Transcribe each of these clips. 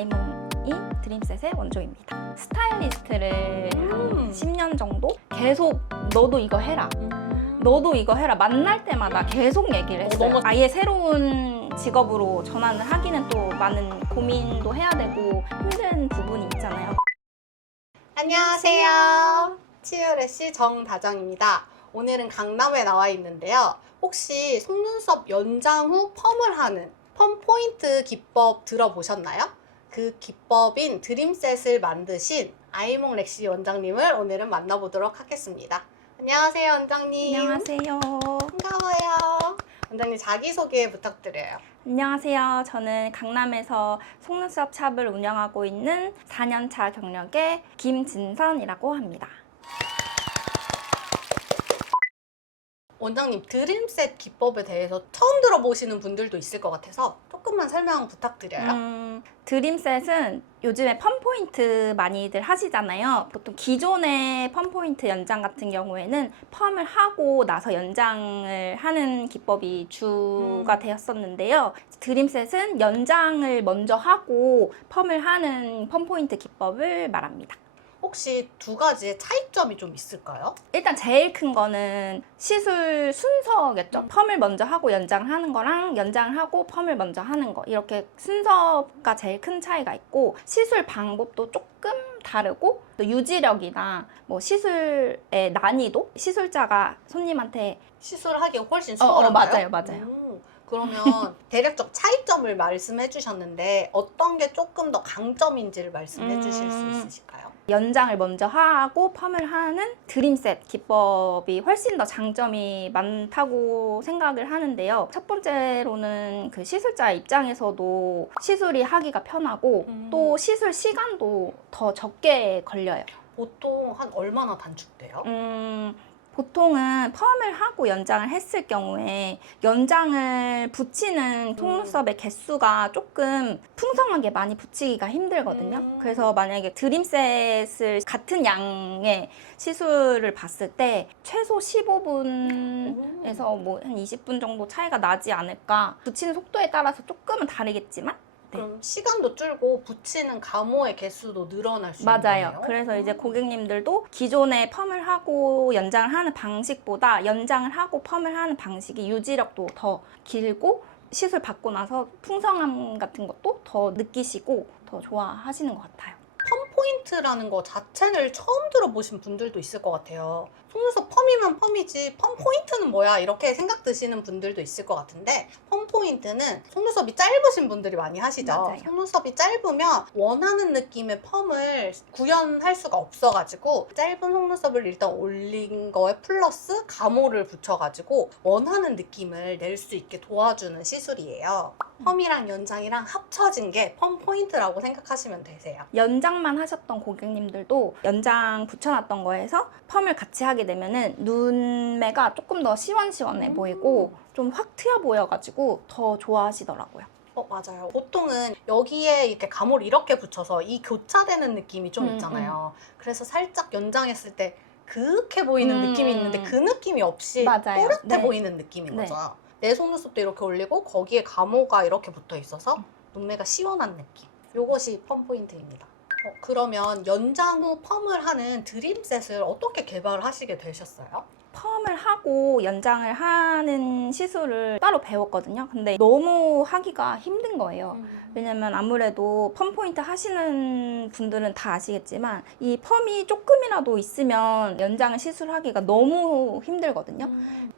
아이몽이 드림셋의 원조입니다. 스타일리스트를 한 10년 정도 계속 너도 이거 해라. 너도 이거 해라. 만날 때마다 계속 얘기를 했어요. 아예 새로운 직업으로 전환을 하기는 또 많은 고민도 해야 되고 힘든 부분이 있잖아요. 안녕하세요. 치유래쉬 정다정입니다. 오늘은 강남에 나와 있는데요. 혹시 속눈썹 연장 후 펌을 하는 펌 포인트 기법 들어보셨나요? 그 기법인 드림셋을 만드신 아이몽 렉시 원장님을 오늘은 만나보도록 하겠습니다. 안녕하세요, 원장님. 안녕하세요. 반가워요. 원장님 자기소개 부탁드려요. 안녕하세요. 저는 강남에서 속눈썹 샵을 운영하고 있는 4년차 경력의 김진선이라고 합니다. 원장님, 드림셋 기법에 대해서 처음 들어보시는 분들도 있을 것 같아서 조금만 설명 부탁드려요. 드림셋은 요즘에 펌 포인트 많이들 하시잖아요. 보통 기존의 펌 포인트 연장 같은 경우에는 펌을 하고 나서 연장을 하는 기법이 주가 되었었는데요. 드림셋은 연장을 먼저 하고 펌을 하는 펌 포인트 기법을 말합니다. 혹시 두 가지의 차이점이 좀 있을까요? 일단 제일 큰 거는 시술 순서겠죠. 펌을 먼저 하고 연장을 하는 거랑 연장을 하고 펌을 먼저 하는 거, 이렇게 순서가 제일 큰 차이가 있고, 시술 방법도 조금 다르고, 또 유지력이나 뭐 시술의 난이도, 시술자가 손님한테 시술하기가 훨씬 수월한가요? 맞아요. 그러면 대략적 차이점을 말씀해 주셨는데 어떤 게 조금 더 강점인지를 말씀해 주실 수 있으실까요? 연장을 먼저 하고 펌을 하는 드림셋 기법이 훨씬 더 장점이 많다고 생각을 하는데요. 첫 번째로는 그 시술자 입장에서도 시술이 하기가 편하고 또 시술 시간도 더 적게 걸려요. 보통 한 얼마나 단축돼요? 보통은 펌을 하고 연장을 했을 경우에 연장을 붙이는 속눈썹의 개수가 조금 풍성하게 많이 붙이기가 힘들거든요. 그래서 만약에 드림셋을 같은 양의 시술을 봤을 때 최소 15분에서 뭐 한 20분 정도 차이가 나지 않을까. 붙이는 속도에 따라서 조금은 다르겠지만 그럼 시간도 줄고 붙이는 감호의 개수도 늘어날 수 맞아요. 있는 거예요? 그래서 이제 고객님들도 기존에 펌을 하고 연장을 하는 방식보다 연장을 하고 펌을 하는 방식이 유지력도 더 길고 시술 받고 나서 풍성함 같은 것도 더 느끼시고 더 좋아하시는 것 같아요. 펌 포인트라는 거 자체를 처음 들어보신 분들도 있을 것 같아요. 속눈썹 펌이면 펌이지 펌 포인트는 뭐야 이렇게 생각 드시는 분들도 있을 것 같은데, 펌 포인트는 속눈썹이 짧으신 분들이 많이 하시죠. 맞아요. 속눈썹이 짧으면 원하는 느낌의 펌을 구현할 수가 없어가지고 짧은 속눈썹을 일단 올린 거에 플러스 감호를 붙여가지고 원하는 느낌을 낼 수 있게 도와주는 시술이에요. 펌이랑 연장이랑 합쳐진 게 펌 포인트라고 생각하시면 되세요. 연장만 하셨던 고객님들도 연장 붙여놨던 거에서 펌을 같이 하게 되면은 눈매가 조금 더 시원시원해 보이고 좀 확 트여 보여가지고 더 좋아하시더라고요. 맞아요. 보통은 여기에 이렇게 감호를 이렇게 붙여서 이 교차되는 느낌이 좀 있잖아요. 그래서 살짝 연장했을 때 그윽해 보이는 느낌이 있는데 그 느낌이 없이 맞아요. 또렷해 네. 보이는 느낌인 네. 거죠. 내 속눈썹도 이렇게 올리고 거기에 감호가 이렇게 붙어 있어서 눈매가 시원한 느낌. 이것이 펌 포인트입니다. 그러면 연장 후 펌을 하는 드림셋을 어떻게 개발하시게 되셨어요? 펌을 하고 연장을 하는 시술을 따로 배웠거든요. 근데 너무 하기가 힘든 거예요. 왜냐면 아무래도 펌 포인트 하시는 분들은 다 아시겠지만 이 펌이 조금이라도 있으면 연장을 시술하기가 너무 힘들거든요.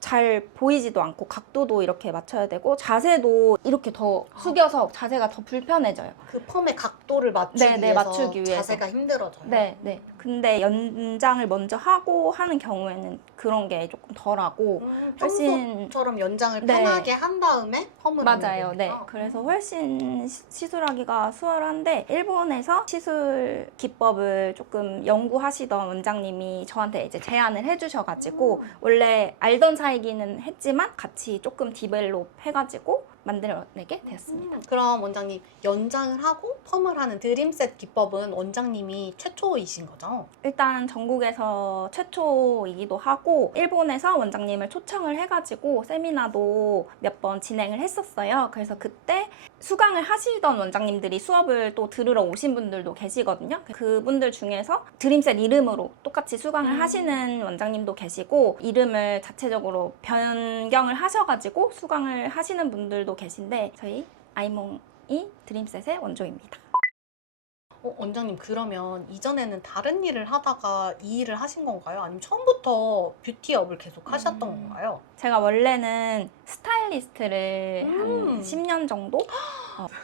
잘 보이지도 않고 각도도 이렇게 맞춰야 되고 자세도 이렇게 더 숙여서 자세가 더 불편해져요. 그 펌의 각도를 맞추기 위해서 맞추기 위해서. 자세가 힘들어져요. 네. 근데 연장을 먼저 하고 하는 경우에는 그런 게 조금 덜하고 평소처럼 연장을 네. 편하게 한 다음에 펌을 맞아요. 하는 네. 거니까. 그래서 훨씬 시술하기가 수월한데 일본에서 시술 기법을 조금 연구하시던 원장님이 저한테 이제 제안을 해주셔가지고 원래 알던 사이기는 했지만 같이 조금 디벨롭 해가지고 만들어내게 되었습니다. 그럼 원장님 연장을 하고 펌을 하는 드림셋 기법은 원장님이 최초이신 거죠? 일단 전국에서 최초이기도 하고 일본에서 원장님을 초청을 해가지고 세미나도 몇 번 진행을 했었어요. 그래서 그때 수강을 하시던 원장님들이 수업을 또 들으러 오신 분들도 계시거든요. 그분들 중에서 드림셋 이름으로 똑같이 수강을 하시는 원장님도 계시고 이름을 자체적으로 변경을 하셔가지고 수강을 하시는 분들도 계신데 저희 아이몽이 드림셋의 원조입니다. 원장님 그러면 이전에는 다른 일을 하다가 이 일을 하신 건가요? 아니면 처음부터 뷰티업을 계속 하셨던 건가요? 제가 원래는 스타일리스트를 한 10년 정도?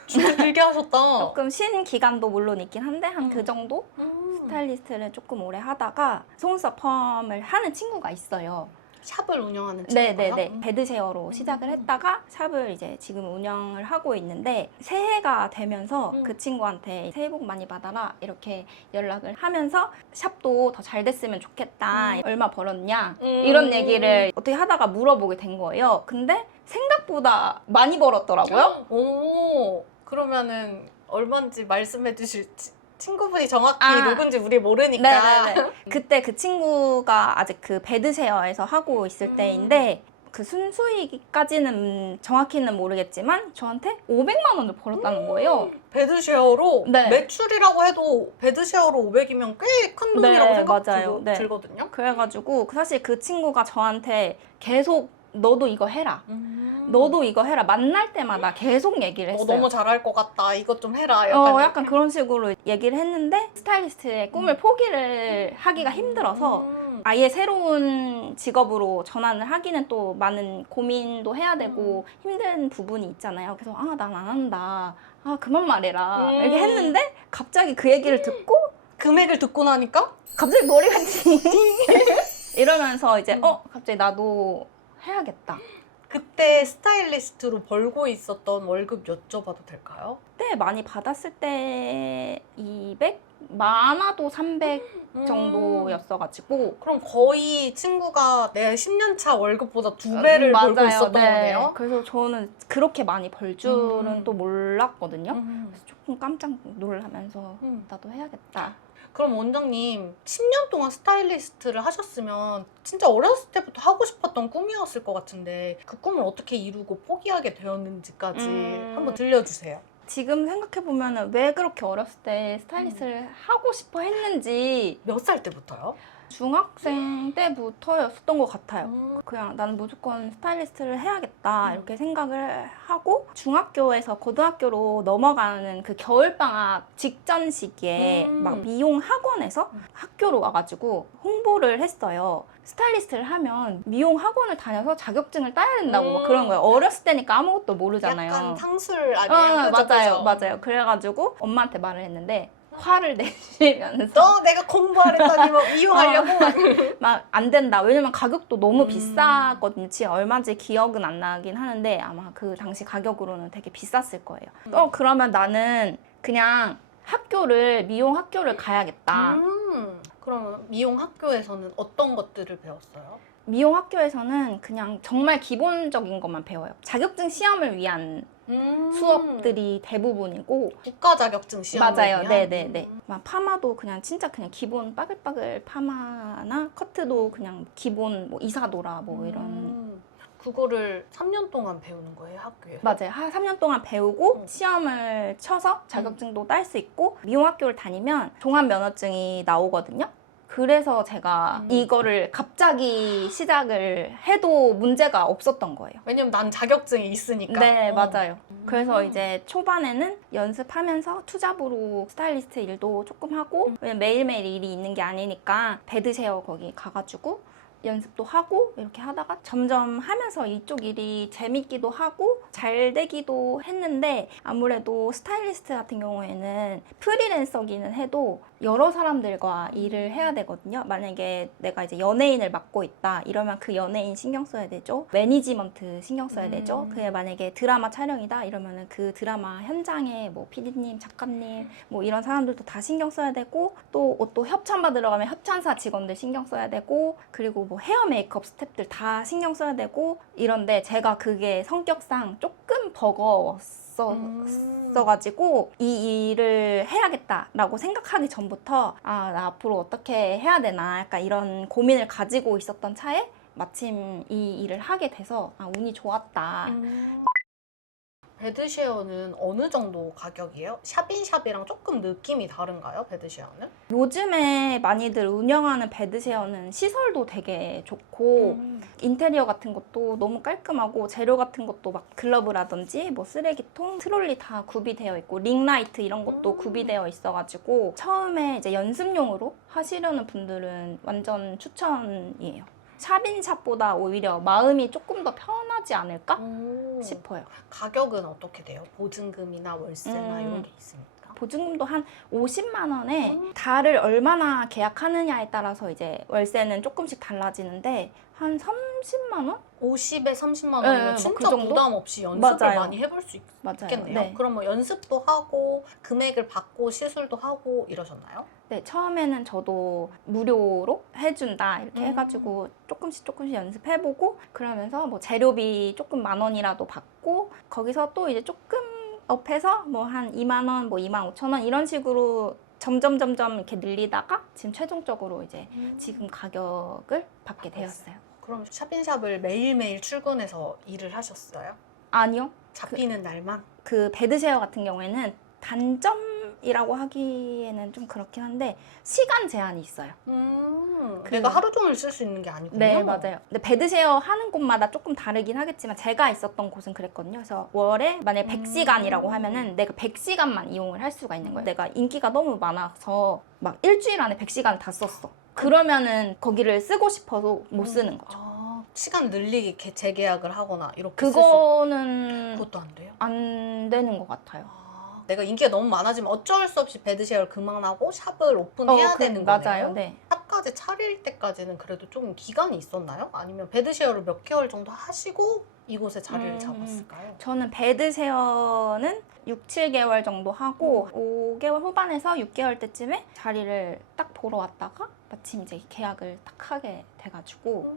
진짜 길게 하셨다. 조금 쉰 기간도 물론 있긴 한데 한 그 정도? 음. 스타일리스트를 조금 오래 하다가 속눈썹 펌을 하는 친구가 있어요. 샵을 운영하는 친구가요? 네네네. 배드쉐어로 시작을 했다가 샵을 이제 지금 운영을 하고 있는데 새해가 되면서 그 친구한테 새해 복 많이 받아라 이렇게 연락을 하면서 샵도 더 잘 됐으면 좋겠다. 얼마 벌었냐? 이런 얘기를 어떻게 하다가 물어보게 된 거예요. 근데 생각보다 많이 벌었더라고요. 오, 그러면은 얼마인지 말씀해 주실 친구분이 정확히 누군지 우리 모르니까. 네네네. 그때 그 친구가 아직 그 배드쉐어에서 하고 있을 때인데 그 순수익까지는 정확히는 모르겠지만 저한테 500만 원을 벌었다는 거예요. 배드쉐어로 네. 매출이라고 해도 배드쉐어로 500이면 꽤 큰 돈이라고 네, 생각 맞아요. 네. 들거든요. 그래가지고 사실 그 친구가 저한테 계속 너도 이거 해라. 너도 이거 해라. 만날 때마다 계속 얘기를 했어요. 너무 잘할 것 같다. 이것 좀 해라. 약간 그런 식으로 얘기를 했는데 스타일리스트의 꿈을 포기를 하기가 힘들어서 아예 새로운 직업으로 전환을 하기는 또 많은 고민도 해야 되고 힘든 부분이 있잖아요. 그래서 난 안 한다. 그만 말해라. 이렇게 했는데 갑자기 그 얘기를 듣고 금액을 듣고 나니까 갑자기 머리가 띵 이러면서 이제 갑자기 나도 해야겠다. 그때 스타일리스트로 벌고 있었던 월급 여쭤봐도 될까요? 그때 많이 받았을 때 200? 많아도 300 정도였어가지고 그럼 거의 친구가 내 10년차 월급보다 2배를 벌고 있었던 거네요? 그래서 저는 그렇게 많이 벌 줄은 또 몰랐거든요. 그래서 조금 깜짝 놀라면서 나도 해야겠다. 그럼 원장님 10년 동안 스타일리스트를 하셨으면 진짜 어렸을 때부터 하고 싶었던 꿈이었을 것 같은데 그 꿈을 어떻게 이루고 포기하게 되었는지까지 한번 들려주세요. 지금 생각해보면 왜 그렇게 어렸을 때 스타일리스트를 하고 싶어 했는지 몇 살 때부터요? 중학생 때부터였었던 것 같아요. 그냥 나는 무조건 스타일리스트를 해야겠다 이렇게 생각을 하고 중학교에서 고등학교로 넘어가는 그 겨울방학 직전 시기에 막 미용 학원에서 학교로 와가지고 홍보를 했어요. 스타일리스트를 하면 미용 학원을 다녀서 자격증을 따야 된다고 막 그런 거예요. 어렸을 때니까 아무것도 모르잖아요. 약간 상술 아니에요? 맞아요. 그래가지고 엄마한테 말을 했는데 화를 내시면서 너 내가 공부하랬더니 뭐 이용하려고 막 안 된다. 왜냐면 가격도 너무 비쌌거든요. 지금 얼마인지 기억은 안 나긴 하는데 아마 그 당시 가격으로는 되게 비쌌을 거예요. 그러면 나는 그냥 미용 학교를 가야겠다. 그럼 미용 학교에서는 어떤 것들을 배웠어요? 미용 학교에서는 그냥 정말 기본적인 것만 배워요. 자격증 시험을 위한 수업들이 대부분이고 국가 자격증 시험을 맞아요. 위한? 네네네. 막 파마도 진짜 그냥 기본 빠글빠글 파마나 커트도 그냥 기본 뭐 이사도라 뭐 이런 그거를 3년 동안 배우는 거예요, 학교에서? 맞아요. 3년 동안 배우고 시험을 쳐서 자격증도 딸 수 있고 미용학교를 다니면 종합면허증이 나오거든요. 그래서 제가 이거를 갑자기 시작을 해도 문제가 없었던 거예요. 왜냐면 난 자격증이 있으니까. 네, 맞아요. 그래서 이제 초반에는 연습하면서 투잡으로 스타일리스트 일도 조금 하고 왜냐면 매일매일 일이 있는 게 아니니까 배드쉐어 거기 가가지고 연습도 하고 이렇게 하다가 점점 하면서 이쪽 일이 재밌기도 하고 잘 되기도 했는데 아무래도 스타일리스트 같은 경우에는 프리랜서기는 해도 여러 사람들과 일을 해야 되거든요. 만약에 내가 이제 연예인을 맡고 있다 이러면 그 연예인 신경 써야 되죠. 매니지먼트 신경 써야 되죠. 그게 만약에 드라마 촬영이다 이러면은 그 드라마 현장에 뭐 PD님, 작가님 뭐 이런 사람들도 다 신경 써야 되고 또 협찬 받으러 가면 협찬사 직원들 신경 써야 되고 그리고 뭐 뭐 헤어 메이크업 스텝들 다 신경 써야 되고 이런데 제가 그게 성격상 조금 버거웠어가지고 이 일을 해야겠다라고 생각하기 전부터 아, 나 앞으로 어떻게 해야 되나 약간 이런 고민을 가지고 있었던 차에 마침 이 일을 하게 돼서 아, 운이 좋았다. 배드쉐어는 어느 정도 가격이에요? 샵인샵이랑 조금 느낌이 다른가요? 배드쉐어는? 요즘에 많이들 운영하는 베드쉐어는 시설도 되게 좋고 인테리어 같은 것도 너무 깔끔하고 재료 같은 것도 막 글러브라든지 뭐 쓰레기통, 트롤리 다 구비되어 있고 링라이트 이런 것도 구비되어 있어가지고 처음에 이제 연습용으로 하시려는 분들은 완전 추천이에요. 샵인샵보다 오히려 마음이 조금 더 편하지 않을까 싶어요. 가격은 어떻게 돼요? 보증금이나 월세나 이런 게 있습니까? 보증금도 한 50만 원에 달을 얼마나 계약하느냐에 따라서 이제 월세는 조금씩 달라지는데 한 30만 원? 50에 30만 네, 원이면 뭐 진짜 그 정도? 부담 없이 연습을 맞아요. 많이 해볼 수 맞아요. 있겠네요. 네. 그럼 뭐 연습도 하고 금액을 받고 시술도 하고 이러셨나요? 네, 처음에는 저도 무료로 해준다 이렇게 해가지고 조금씩 연습해보고 그러면서 뭐 재료비 조금 10,000원이라도 받고 거기서 또 이제 조금 업해서 뭐 한 2만 원, 뭐 25,000원 이런 식으로 점점 이렇게 늘리다가 지금 최종적으로 이제 지금 가격을 받게 되었어요. 그럼 샵인샵을 매일매일 출근해서 일을 하셨어요? 아니요. 잡히는 날만? 그 베드쉐어 같은 경우에는 단점이라고 하기에는 좀 그렇긴 한데 시간 제한이 있어요. 내가 하루 종일 쓸 수 있는 게 아니군요. 네, 맞아요. 근데 베드쉐어 하는 곳마다 조금 다르긴 하겠지만 제가 있었던 곳은 그랬거든요. 그래서 월에 만약에 100시간이라고 하면은 내가 100시간만 이용을 할 수가 있는 거예요. 내가 인기가 너무 많아서 막 일주일 안에 100시간을 다 썼어. 그러면은 거기를 쓰고 싶어도 못 쓰는 거죠. 시간 늘리기 재계약을 하거나 이렇게 그거는 그것도 안 돼요? 안 되는 것 같아요. 내가 인기가 너무 많아지면 어쩔 수 없이 베드쉐어를 그만하고 샵을 오픈해야 되는 거네요? 맞아요. 네. 샵까지 차릴 때까지는 그래도 좀 기간이 있었나요? 아니면 베드쉐어를 몇 개월 정도 하시고 이곳에 자리를 잡았을까요? 저는 베드쉐어는 6, 7개월 정도 하고 5개월 후반에서 6개월 때쯤에 자리를 딱 보러 왔다가 마침 이제 계약을 딱 하게 돼가지고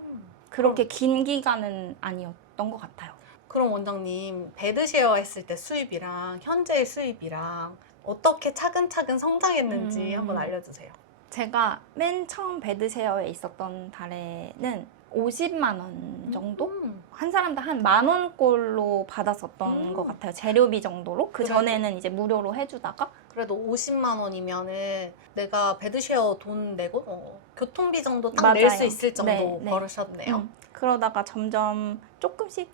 그렇게 긴 기간은 아니었던 것 같아요. 그럼 원장님 베드쉐어 했을 때 수입이랑 현재의 수입이랑 어떻게 차근차근 성장했는지 한번 알려주세요. 제가 맨 처음 베드쉐어에 있었던 달에는 50만 원 정도? 한 사람당 한 10,000원꼴로 받았었던 것 같아요. 재료비 정도로. 그 전에는 이제 무료로 해주다가. 그래도 50만 원이면은 내가 베드쉐어 돈 내고 교통비 정도 딱 맞아요. 낼 수 있을 정도 네. 벌으셨네요. 그러다가 점점 조금씩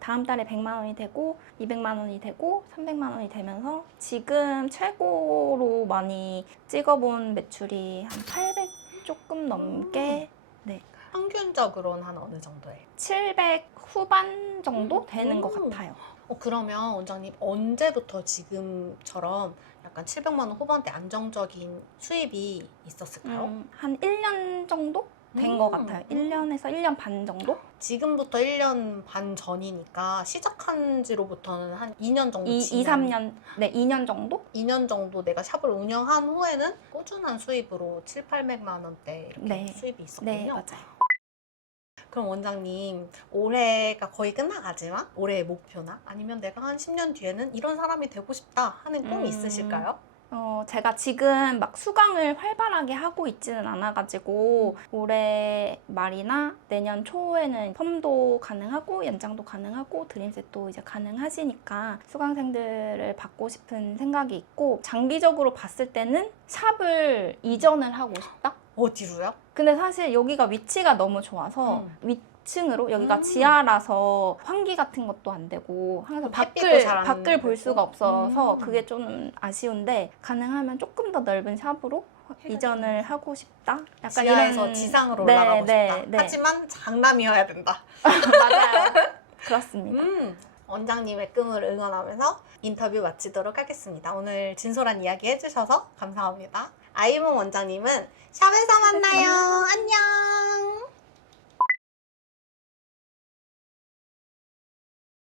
다음 달에 100만 원이 되고 200만 원이 되고 300만 원이 되면서 지금 최고로 많이 찍어본 매출이 한 800 조금 넘게 네. 평균적으로는 한 어느 정도예요? 700 후반 정도 되는 것 같아요. 그러면 원장님 언제부터 지금처럼 약간 700만 원 후반대 안정적인 수입이 있었을까요? 한 1년 정도 된 것 같아요. 1년에서 1년 반 정도? 지금부터 1년 반 전이니까 시작한 지로부터는 한 2년 정도 2, 3년, 네, 2년 정도? 2년 정도 내가 샵을 운영한 후에는 꾸준한 수입으로 7, 800만 원대 이렇게 네. 수입이 있었군요. 네, 맞아요. 그럼 원장님 올해가 거의 끝나가지만 올해의 목표나 아니면 내가 한 10년 뒤에는 이런 사람이 되고 싶다 하는 꿈이 있으실까요? 제가 지금 막 수강을 활발하게 하고 있지는 않아가지고 올해 말이나 내년 초에는 펌도 가능하고 연장도 가능하고 드림셋도 이제 가능하시니까 수강생들을 받고 싶은 생각이 있고 장기적으로 봤을 때는 샵을 이전을 하고 싶다? 어디로요? 근데 사실 여기가 위치가 너무 좋아서 위층으로 여기가 지하라서 환기 같은 것도 안 되고 항상 햇빛도 잘안 밖을 볼 되고. 수가 없어서 그게 좀 아쉬운데 가능하면 조금 더 넓은 샵으로 이전을 하고 싶다. 약간 지하에서 이런 지상으로 네, 올라가고 네, 싶다. 네. 하지만 장남이어야 된다. 맞아요. 그렇습니다. 원장님의 꿈을 응원하면서 인터뷰 마치도록 하겠습니다. 오늘 진솔한 이야기 해주셔서 감사합니다. 아이몽 원장님은 샵에서 만나요. 안녕.